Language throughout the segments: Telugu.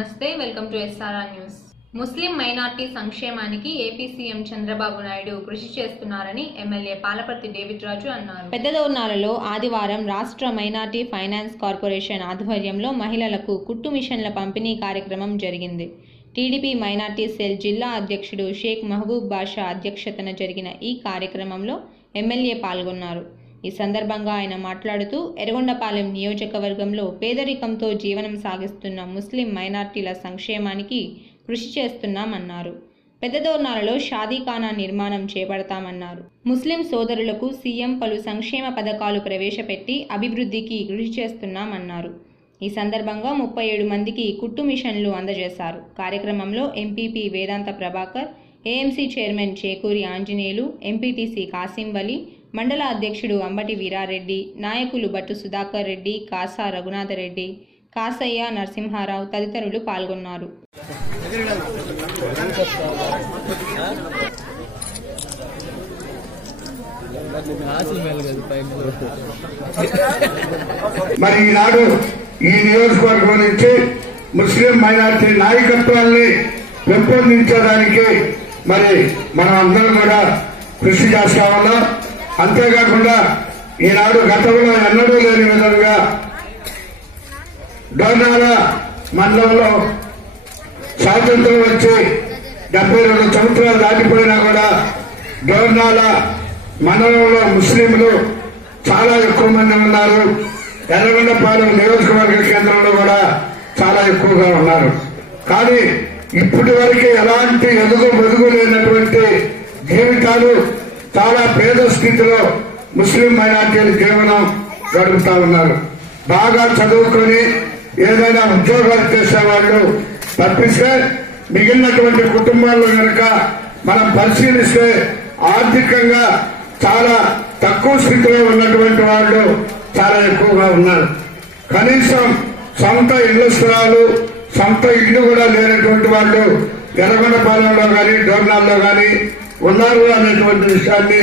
నమస్తే welcome to SRR news. Muslim minority సంక్షేమానికి ఏపీ సీఎం చంద్రబాబు నాయుడు కృషి చేస్తున్నారని ఎమ్మెల్యే పాలపర్తి డేవిడ్ రాజు అన్నారు. పెద్దదోర్నాలలో ఆదివారం రాష్ట్ర మైనార్టీ ఫైనాన్స్ కార్పొరేషన్ ఆధ్వర్యంలో మహిళలకు కుట్టు మిషన్ల పంపిణీ కార్యక్రమం జరిగింది. టీడీపీ మైనార్టీ సెల్ జిల్లా అధ్యక్షుడు షేక్ మహబూబ్ బాషా అధ్యక్షతన జరిగిన ఈ కార్యక్రమంలో ఎమ్మెల్యే పాల్గొన్నారు. ఈ సందర్భంగా ఆయన మాట్లాడుతూ ఎర్రగొండపాలెం నియోజకవర్గంలో పేదరికంతో జీవనం సాగిస్తున్న ముస్లిం మైనార్టీల సంక్షేమానికి కృషి చేస్తున్నామన్నారు. పెద్దదోర్నాలలో షాదీఖానా నిర్మాణం చేపడతామన్నారు. ముస్లిం సోదరులకు సీఎం పలు సంక్షేమ పథకాలు ప్రవేశపెట్టి అభివృద్ధికి కృషి చేస్తున్నామన్నారు. ఈ సందర్భంగా 37 మందికి కుట్టు మిషన్లు అందజేశారు. కార్యక్రమంలో ఎంపీపీ వేదాంత ప్రభాకర్, ఏఎంసీ చైర్మన్ చేకూరి ఆంజనేయులు, ఎంపీటీసీ కాసిం వలి, మండల అధ్యక్షుడు అంబటి వీరారెడ్డి, నాయకులు బట్టు సుధాకర్ రెడ్డి, కాసా రఘునాథరెడ్డి, కాసయ్య, నరసింహారావు తదితరులు పాల్గొన్నారు. మరి ఈనాడు ఈ నియోజకవర్గం నుంచి ముస్లిం మైనార్టీ నాయకత్వాన్ని పెంపొందించడానికి మరి మనం అందరం కూడా కృషి చేస్తా ఉన్నాం. అంతేకాకుండా ఈనాడు గతంలో ఎన్నడూ లేని విధంగా డోర్నాల మండలంలో స్వాతంత్రం వచ్చి 72 సంవత్సరాలు దాటిపోయినా కూడా డోర్నాల మండలంలో ముస్లింలు చాలా ఎక్కువ మంది ఉన్నారు. ఎర్రగొండపాలెం నియోజకవర్గ కేంద్రంలో కూడా చాలా ఎక్కువగా ఉన్నారు. కానీ ఇప్పటి వరకు ఎలాంటి ఎదుగు లేనటువంటి జీవితాలు, చాలా పేద స్థితిలో ముస్లిం మైనార్టీలు జీవనం గడుపుతా ఉన్నారు. బాగా చదువుకొని ఏదైనా ఉద్యోగాలు చేసేవాళ్ళు తప్పిస్తే మిగిలినటువంటి కుటుంబాల్లో కనుక మనం పరిశీలిస్తే ఆర్థికంగా చాలా తక్కువ స్థితిలో ఉన్నటువంటి వాళ్ళు చాలా ఎక్కువగా ఉన్నారు. కనీసం సొంత ఇళ్ల స్థలాలు, సొంత ఇల్లు కూడా లేనటువంటి వాళ్ళు ఎర్రగొండపాలెంలో కానీ డోర్నాల్లో కానీ ఉన్నారు అనేటువంటి విషయాన్ని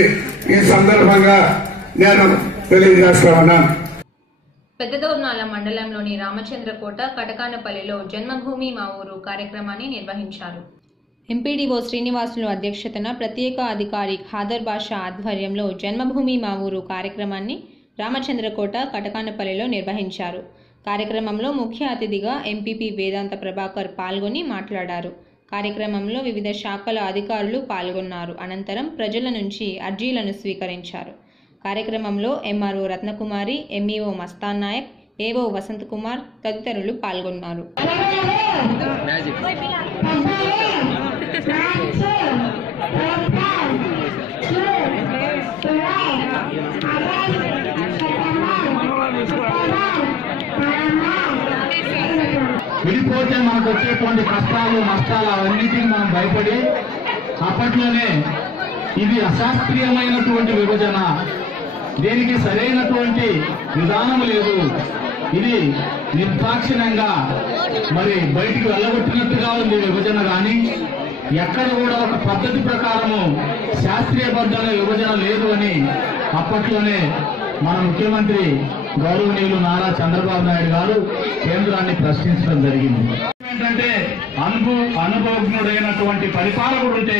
ఈ సందర్భంగా నేను తెలియజేస్తా ఉన్నాను. పెద్దదోర్నాల మండలంలోని రామచంద్రకోట, కటకానపల్లిలో జన్మభూమి మా ఊరు కార్యక్రమాన్ని నిర్వహించారు. ఎంపీడీఓ శ్రీనివాసులు అధ్యక్షతన ప్రత్యేక అధికారి ఖాదర్ బాషా ఆధ్వర్యంలో జన్మభూమి మా ఊరు కార్యక్రమాన్ని రామచంద్రకోట, కటకానపల్లిలో నిర్వహించారు. కార్యక్రమంలో ముఖ్య అతిథిగా ఎంపీపీ వేదాంత ప్రభాకర్ పాల్గొని మాట్లాడారు. కార్యక్రమంలో వివిధ శాఖల అధికారులు పాల్గొన్నారు. అనంతరం ప్రజల నుంచి అర్జీలను స్వీకరించారు. కార్యక్రమంలో ఎంఆర్ఓ రత్నకుమారి, ఎంఈఓ మస్తాన్ నాయక్, ఏవో వసంత్ కుమార్ తదితరులు పాల్గొన్నారు. విడిపోతే మనకు వచ్చేటువంటి కష్టాలు, నష్టాలు అవన్నిటికీ మనం భయపడి అప్పట్లోనే ఇది అశాస్త్రీయమైనటువంటి విభజన, దీనికి సరైనటువంటి విధానం లేదు, ఇది నిర్దాక్షిణ్యంగా మరి బయటికి వెళ్ళగొట్టినట్టుగా ఉంది విభజన, కానీ ఎక్కడ కూడా ఒక పద్ధతి ప్రకారము శాస్త్రీయబద్ధమైన విభజన లేదు అని అప్పట్లోనే మన ముఖ్యమంత్రి గౌరవనీయులు నారా చంద్రబాబు నాయుడు గారు కేంద్రాన్ని ప్రశ్నించడం జరిగింది. ఏంటంటే అనుభవజ్ఞుడైనటువంటి పరిపాలకుడు ఉంటే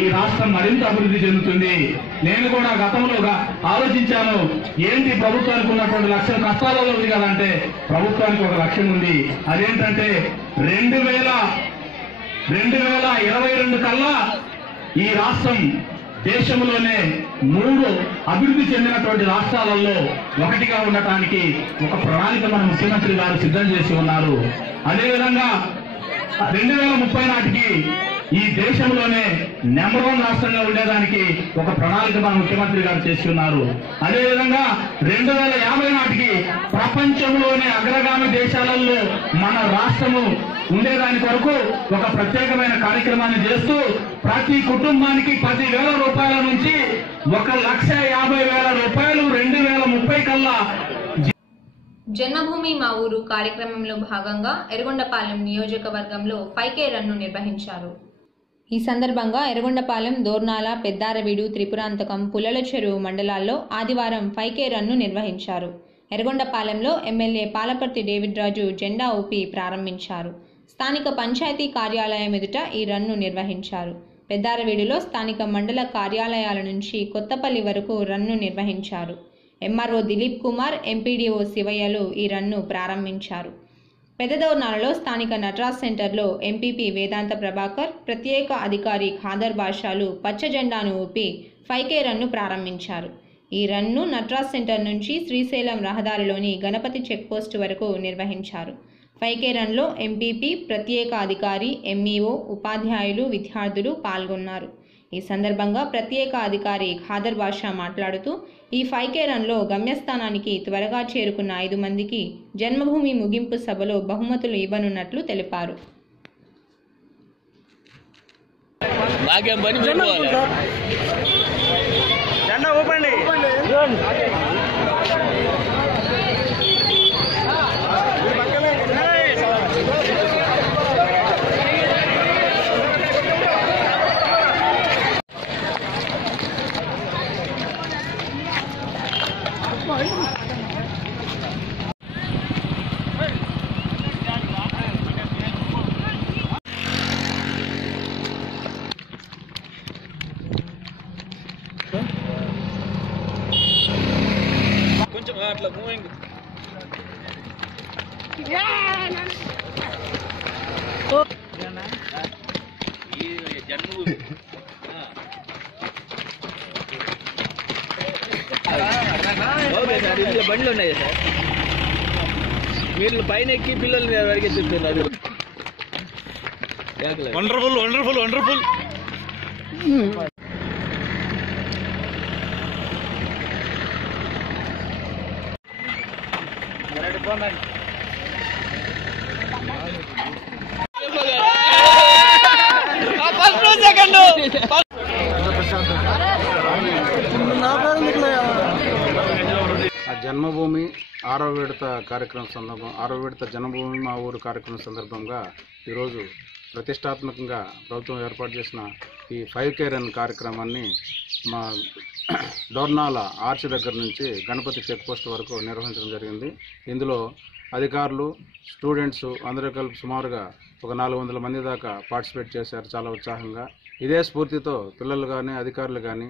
ఈ రాష్ట్రం మరింత అభివృద్ధి చెందుతుంది. నేను కూడా గతంలో ఆలోచించాను, ఏంటి ప్రభుత్వానికి ఉన్నటువంటి లక్ష్యం కష్టాలలో ఉంది కదంటే ప్రభుత్వానికి ఒక లక్ష్యం ఉంది. అదేంటంటే 2022 కల్లా ఈ రాష్ట్రం దేశంలోనే 3 అభివృద్ధి చెందినటువంటి రాష్ట్రాలలో ఒకటిగా ఉండటానికి ఒక ప్రణాళిక మన ముఖ్యమంత్రి గారు సిద్ధం చేసి ఉన్నారు. అదేవిధంగా 2030 నాటికి ఈ దేశంలోనే నెంబర్ 1 రాష్ట్రంగా ఉండేదానికి ఒక ప్రణాళిక మన ముఖ్యమంత్రి గారు చేసి ఉన్నారు. అదేవిధంగా 2050 నాటికి ప్రపంచంలోనే అగ్రగామి దేశాలలో మన రాష్ట్రము ఉండేదాని కొరకు ఒక ప్రత్యేకమైన కార్యక్రమాన్ని చేస్తూ ప్రతి కుటుంబానికి 10,000 రూపాయల నుంచి 1,50,000 రూపాయలు 2030 కల్లా. జన్మభూమి మా ఊరు కార్యక్రమంలో భాగంగా ఎర్రగొండపాలెం నియోజకవర్గంలో 5K రన్ను నిర్వహించారు. ఈ సందర్భంగా ఎర్రగొండపాలెం, దోర్నాల, పెద్దారవీడు, త్రిపురాంతకం, పుల్లల చెరువు మండలాల్లో ఆదివారం 5K రన్ను నిర్వహించారు. ఎర్రగొండపాలెంలో ఎమ్మెల్యే పాలపర్తి డేవిడ్ రాజు జెండా ఊపి ప్రారంభించారు. స్థానిక పంచాయతీ కార్యాలయం ఎదుట ఈ రన్ను నిర్వహించారు. పెద్దారవీడులో స్థానిక మండల కార్యాలయాల నుంచి కొత్తపల్లి వరకు రన్ను నిర్వహించారు. ఎంఆర్ఓ దిలీప్ కుమార్, ఎంపీడీఓ శివయ్యలు ఈ రన్ను ప్రారంభించారు. పెద్దదోర్నాలలో స్థానిక నటరాజ్ సెంటర్లో ఎంపీపీ వేదాంత ప్రభాకర్, ప్రత్యేక అధికారి ఖాదర్ బాషాలు పచ్చ జెండాను ఊపి 5K రన్ను ప్రారంభించారు. ఈ రన్ను నటరాజ్ సెంటర్ నుంచి శ్రీశైలం రహదారిలోని గణపతి చెక్పోస్ట్ వరకు నిర్వహించారు. 5K రన్లో ఎంపీపీ, ప్రత్యేక అధికారి, ఎంఈఓ, ఉపాధ్యాయులు, విద్యార్థులు పాల్గొన్నారు. ఈ సందర్భంగా ప్రత్యేక అధికారి ఖాదర్ బాషా మాట్లాడుతూ ఈ 5K రన్లో గమ్యస్థానానికి త్వరగా చేరుకున్న 5 మందికి జన్మభూమి ముగింపు సభలో బహుమతులు ఇవ్వనున్నట్లు తెలిపారు. కొంచెం అట్లా మూవింగ్ బండ్లు ఉన్నాయి సార్, మీరు పైన ఎక్కి పిల్లలు వరకు చెప్తున్నారు. Wonderful wonderful wonderful. జన్మభూమి 6వ విడత కార్యక్రమం సందర్భం 6వ విడత జన్మభూమి మా ఊరు కార్యక్రమం సందర్భంగా ఈరోజు ప్రతిష్టాత్మకంగా ప్రభుత్వం ఏర్పాటు చేసిన ఈ 5K రన్ కార్యక్రమాన్ని మా డోర్నాల ఆర్చ్ దగ్గర నుంచి గణపతి చెక్ పోస్ట్ వరకు నిర్వహించడం జరిగింది. ఇందులో అధికారులు, స్టూడెంట్స్ అందరూ కలిపి సుమారుగా ఒక 400 మంది దాకా పార్టిసిపేట్ చేశారు చాలా ఉత్సాహంగా. ఇదే స్ఫూర్తితో పిల్లలు కానీ అధికారులు కానీ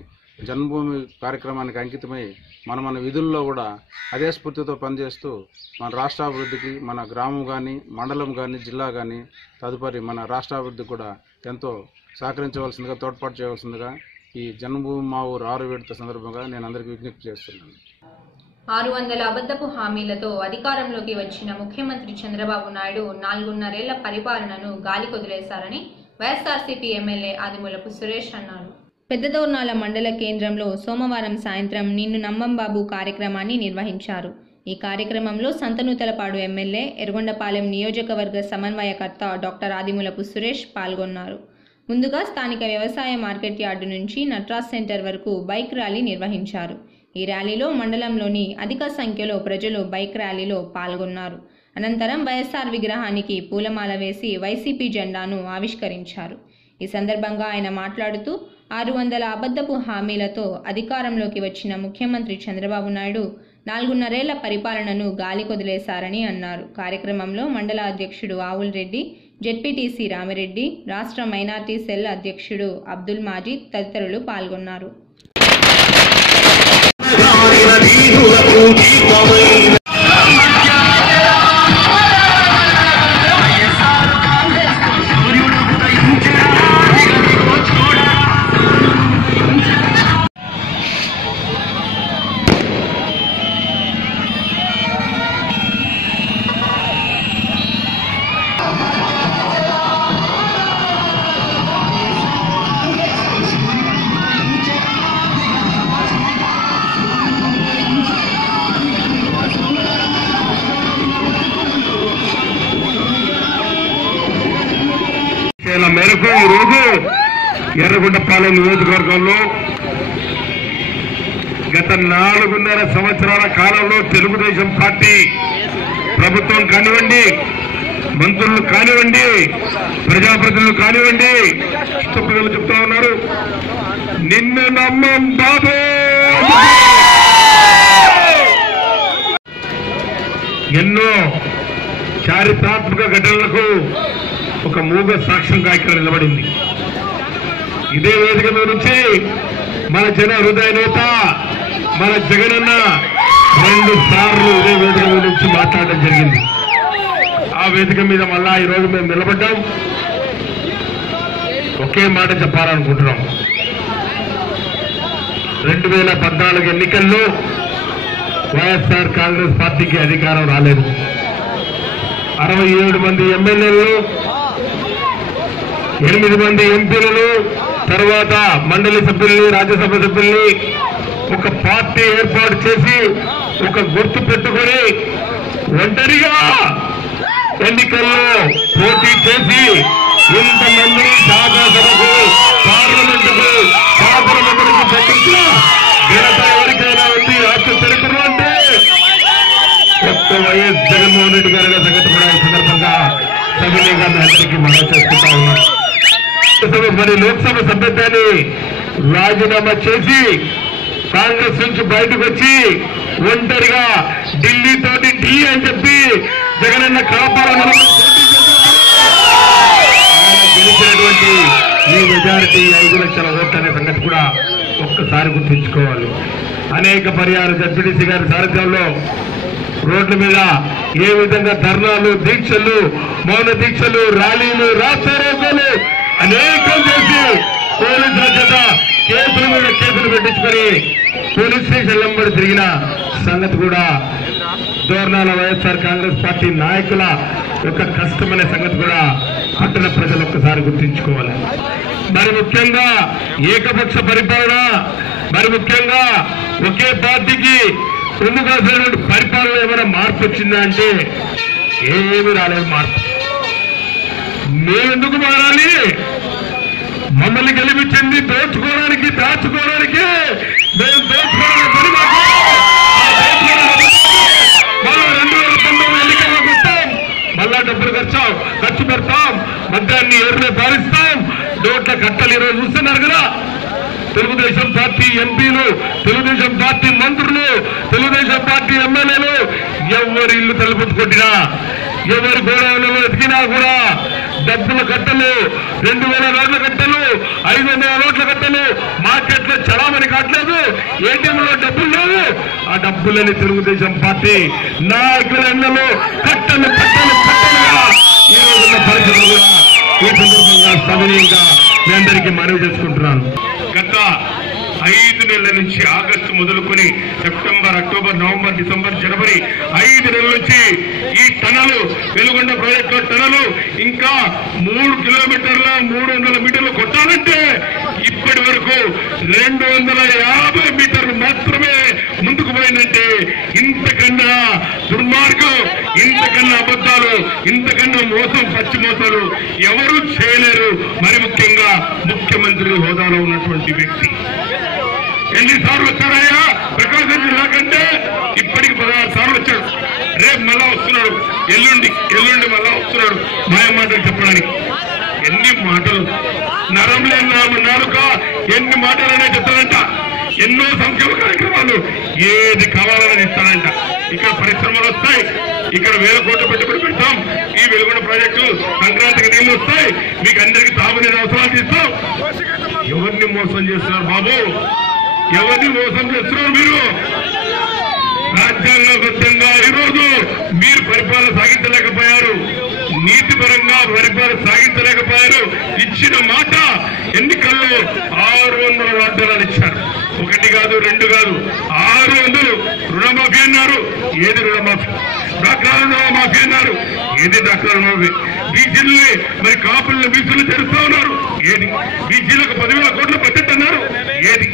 జన్మభూమి కార్యక్రమానికి అంకితమై మన విధుల్లో కూడా అదే స్ఫూర్తితో పనిచేస్తూ మన రాష్ట్రాభివృద్ధికి, మన గ్రామం కానీ మండలం కానీ జిల్లా కానీ తదుపరి మన రాష్ట్రాభివృద్ధికి కూడా ఎంతో సహకరించవలసిందిగా, తోడ్పాటు చేయవలసిందిగా ఈ జన్మభూమి మా ఊరు 6వ విడత సందర్భంగా నేను అందరికీ విజ్ఞప్తి చేస్తున్నాను. 600 అబద్ధపు హామీలతో అధికారంలోకి వచ్చిన ముఖ్యమంత్రి చంద్రబాబు నాయుడు 4.5 ఏళ్ల పరిపాలనను గాలికొదిలేశారని వైఎస్ఆర్సీపీ ఎమ్మెల్యే ఆదిమూలపు సురేష్ అన్నారు. పెద్దదోర్నాల మండల కేంద్రంలో సోమవారం సాయంత్రం నిన్ను నమ్మం బాబు కార్యక్రమాన్ని నిర్వహించారు. ఈ కార్యక్రమంలో సంతనూతలపాడు ఎమ్మెల్యే, ఎర్రగొండపాలెం నియోజకవర్గ సమన్వయకర్త డాక్టర్ ఆదిమూలపు సురేష్ పాల్గొన్నారు. ముందుగా స్థానిక వ్యవసాయ మార్కెట్ యార్డు నుంచి నటరాజ్ సెంటర్ వరకు బైక్ ర్యాలీ నిర్వహించారు. ఈ ర్యాలీలో మండలంలోని అధిక సంఖ్యలో ప్రజలు బైక్ ర్యాలీలో పాల్గొన్నారు. అనంతరం వైఎస్ఆర్ విగ్రహానికి పూలమాల వేసి వైసీపీ జెండాను ఆవిష్కరించారు. ఈ సందర్భంగా ఆయన మాట్లాడుతూ 600 అబద్ధపు హామీలతో అధికారంలోకి వచ్చిన ముఖ్యమంత్రి చంద్రబాబు నాయుడు 4.5 ఏళ్ల పరిపాలనను గాలికొదిలేశారని అన్నారు. కార్యక్రమంలో మండల అధ్యక్షుడు ఆవుల్ రెడ్డి, జెడ్పీటీసీ రామిరెడ్డి, రాష్ట్ర మైనార్టీ సెల్ అధ్యక్షుడు అబ్దుల్ మాజీద్ తదితరులు పాల్గొన్నారు. మేరకు ఈరోజు ఎర్రగొండపాలెం నియోజకవర్గంలో గత 4.5 సంవత్సరాల కాలంలో తెలుగుదేశం పార్టీ ప్రభుత్వం కానివ్వండి, మంత్రులు కానివ్వండి, ప్రజాప్రతినిధులు కానివ్వండి, ప్రజలు చెప్తా ఉన్నారు, నిన్ను నమ్మం బాబు, ఎన్నో చారిత్రాత్మక ఘటనలకు ఒక మూగ సాక్ష్యంగా ఇక్కడ నిలబడింది. ఇదే వేదిక మీద నుంచి మన జన హృదయ నేత మన జగనన్న 2 సార్లు ఇదే వేదిక మీద నుంచి మాట్లాడడం జరిగింది. ఆ వేదిక మీద మళ్ళా ఈరోజు మేము నిలబడ్డాం. ఒకే మాట చెప్పాలనుకుంటున్నాం. 2014 ఎన్నికల్లో వైఎస్ఆర్ కాంగ్రెస్ పార్టీకి అధికారం రాలేదు. 67 మంది ఎమ్మెల్యేలు, 8 మంది ఎంపీలను, తర్వాత మండలి సభ్యుల్ని, రాజ్యసభ సభ్యుల్ని ఒక పార్టీ ఏర్పాటు చేసి ఒక గుర్తు పెట్టుకొని ఒంటరిగా ఎన్నికల్లో పోటీ చేసి ఇంతమందిని శాసనసభకు, పార్లమెంటుకు, శాసనమండలికి పంపించిన ఘనత ఎవరికైనా ఉంది రాష్ట్ర చరిత్రలో అంటే ఒక్క వైఎస్ జగన్మోహన్ రెడ్డి గారి సంగతి కూడా ఈ సందర్భంగా సభ్యులుగా అందరికీ మనం చేసుకుంటా ఉన్నాం. మరి లోక్సభ సభ్యత్వాన్ని రాజీనామా చేసి కాంగ్రెస్ నుంచి బయటకు వచ్చి ఒంటరిగా ఢిల్లీతోటి ఢీ అని చెప్పి జగనన్న కాపాడాలని గెలిచినటువంటి ఈ మెజారిటీ 5 లక్షల ఓట్లు అనే సంగతి కూడా ఒక్కసారి గుర్తుంచుకోవాలి. అనేక పర్యాలు జడ్పీటీసీ గారి సారథ్యంలో రోడ్ల మీద ఏ విధంగా ధర్నాలు, దీక్షలు, మౌన దీక్షలు, ర్యాలీలు, రాస్తారోకోలు అనేకం చేసి పోలీసుల చేత కేసుల మీద కేసులు పెట్టించుకొని పోలీస్ స్టేషన్ వెంబడి తిరిగిన సంగతి కూడా దోర్నాల వైఎస్ఆర్ కాంగ్రెస్ పార్టీ నాయకుల యొక్క కష్టమనే సంగతి కూడా పట్టణ ప్రజలు ఒక్కసారి గుర్తించుకోవాలి. మరి ముఖ్యంగా ఏకపక్ష పరిపాలన, మరి ముఖ్యంగా ఒకే పార్టీకి కొన్నుకాసినటువంటి పరిపాలన ఏమైనా మార్పు వచ్చిందా అంటే ఏమీ రాలేదు మార్పు. మేమెందుకు మారాలి? మమ్మల్ని గెలిపించింది దోచుకోవడానికి, దాచుకోవడానికి. మేము దోచుకోవడానికి మళ్ళా 2019 ఎన్నికలకు వస్తాం, మళ్ళా డబ్బులు ఖర్చు పెడతాం, మద్యాన్ని ఎవరినే పాలిస్తాం, నోట్ల కట్టలు ఈరోజు చూస్తున్నారు కదా. తెలుగుదేశం పార్టీ ఎంపీలు, తెలుగుదేశం పార్టీ మంత్రులు, తెలుగుదేశం పార్టీ ఎమ్మెల్యేలు ఎవరి ఇల్లు తలుపుతు కొట్టినా, ఎవరి గోడౌన్లలో ఎదిగినా కూడా డబ్బుల కట్టలు, 2000 నోట్ల కట్టలు, 500 నోట్ల కట్టలు మార్కెట్లో చలామణి కావట్లేదు, ఏటీఎంలో డబ్బులు లేవు. ఆ డబ్బులని తెలుగుదేశం పార్టీ నాయకుల ఎన్నలో కట్టలు కట్టలు కట్టలుగా ఈ రోజున్న పరిస్థితులు ఈ సందర్భంగా సవినీయంగా మీ అందరికీ మనవి చేసుకుంటున్నాను. గత 5 నెలల నుంచి ఆగస్టు మొదలుకొని సెప్టెంబర్, అక్టోబర్, నవంబర్, డిసెంబర్, జనవరి 5 నెలల నుంచి ఈ టనలు, వెలుగొండ ప్రాజెక్టులో టనలు ఇంకా 3 కిలోమీటర్ల 300 మీటర్లు కొట్టాలంటే ఇప్పటి వరకు 250 మీటర్లు మాత్రమే ముందుకు పోయిందంటే ఇంతకన్నా దుర్మార్గం, ఇంతకన్నా అబద్ధాలు, ఇంతకన్నా మోసం, పచ్చి మోసాలు ఎవరూ చేయలేరు. మరి ముఖ్యంగా ముఖ్యమంత్రి హోదాలో ఉన్నటువంటి వ్యక్తి. ఎన్నిసార్లు వచ్చారయ్యా ప్రకాశం జిల్లా కంటే? ఇప్పటికి 16 సార్లు వచ్చాడు. రేపు మళ్ళా వస్తున్నాడు, ఎల్లుండి మళ్ళా వస్తున్నాడు మాయ మాటలు చెప్పడానికి. ఎన్ని మాటలు, నరం లేని నాలుక ఎన్ని మాటలనే చెప్తాడంట. ఎన్నో సంక్షేమ కార్యక్రమాలు ఏది కావాలని ఇస్తాడంట. ఇక్కడ పరిశ్రమలు వస్తాయి, ఇక్కడ 1000 కోట్లు పెట్టుబడి పెడతాం, ఈ వెలుగొండ ప్రాజెక్టు సంక్రాంతికి నీళ్లు వస్తాయి, మీకు అందరికీ తాగునీరు అవసరాలు తీస్తాం. ఎవరిని మోసం చేస్తున్నారు బాబు? ఎవరిని మోసం చేస్తున్నారు మీరు? రాజ్యాంగబద్ధంగా ఈరోజు మీరు పరిపాలన సాగించలేకపోయారు, నీతిపరంగా పరిపాలన సాగించలేకపోయారు. ఇచ్చిన మాట ఎన్నికల్లో 600 వాగ్దానాలు ఇచ్చారు. 1 కాదు 2 కాదు 600. రుణమాఫీ అన్నారు, ఏది రుణమాఫీ? డాక్టర్ల రుణమాఫీ అన్నారు, ఏది డాక్టర్ల రుణమాఫీ? బీసీలని మరి కాపులను బీసీలు చేరుస్తా ఉన్నారు, ఏది? బీసీలకు 10,000 కోట్ల బడ్జెట్ అన్నారు, ఏది?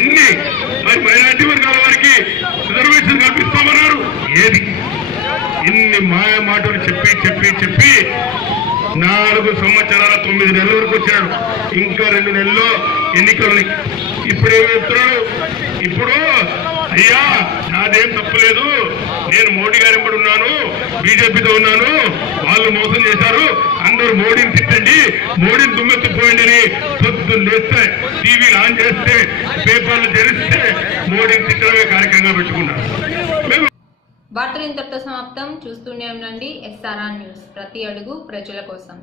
ఎన్ని మరి మైనార్టీ వర్గాల వారికి రిజర్వేషన్ కల్పిస్తామన్నారు, ఏది? ఇన్ని మాయ మాటలు చెప్పి చెప్పి చెప్పి 4 సంవత్సరాల 9 నెలల వరకు వచ్చాడు. ఇంకా 2 నెలల్లో ఎన్నికల్ని. ఇప్పుడు ఏమి చెప్తున్నాడు? ఇప్పుడు అయ్యా నాదేం తప్పులేదు, నేను మోడీ గారి వెంబడి ఉన్నాను, బీజేపీతో ఉన్నాను, వాళ్ళు మోసం చేశారు, అందరూ మోడీని తిట్టండి, మోడీని దుమ్మెత్తిపోయండి అని పొద్దున్న లేస్తే టీవీలు ఆన్ చేస్తే పేపర్లు తెరిస్తే మోడీని తిట్టడమే కార్యక్రమంగా పెట్టుకున్నారు. వార్తలు ఇంతటితో సమాప్తం. చూస్తూనే ఉండండి SRR న్యూస్, ప్రతి అడుగు ప్రజల కోసం.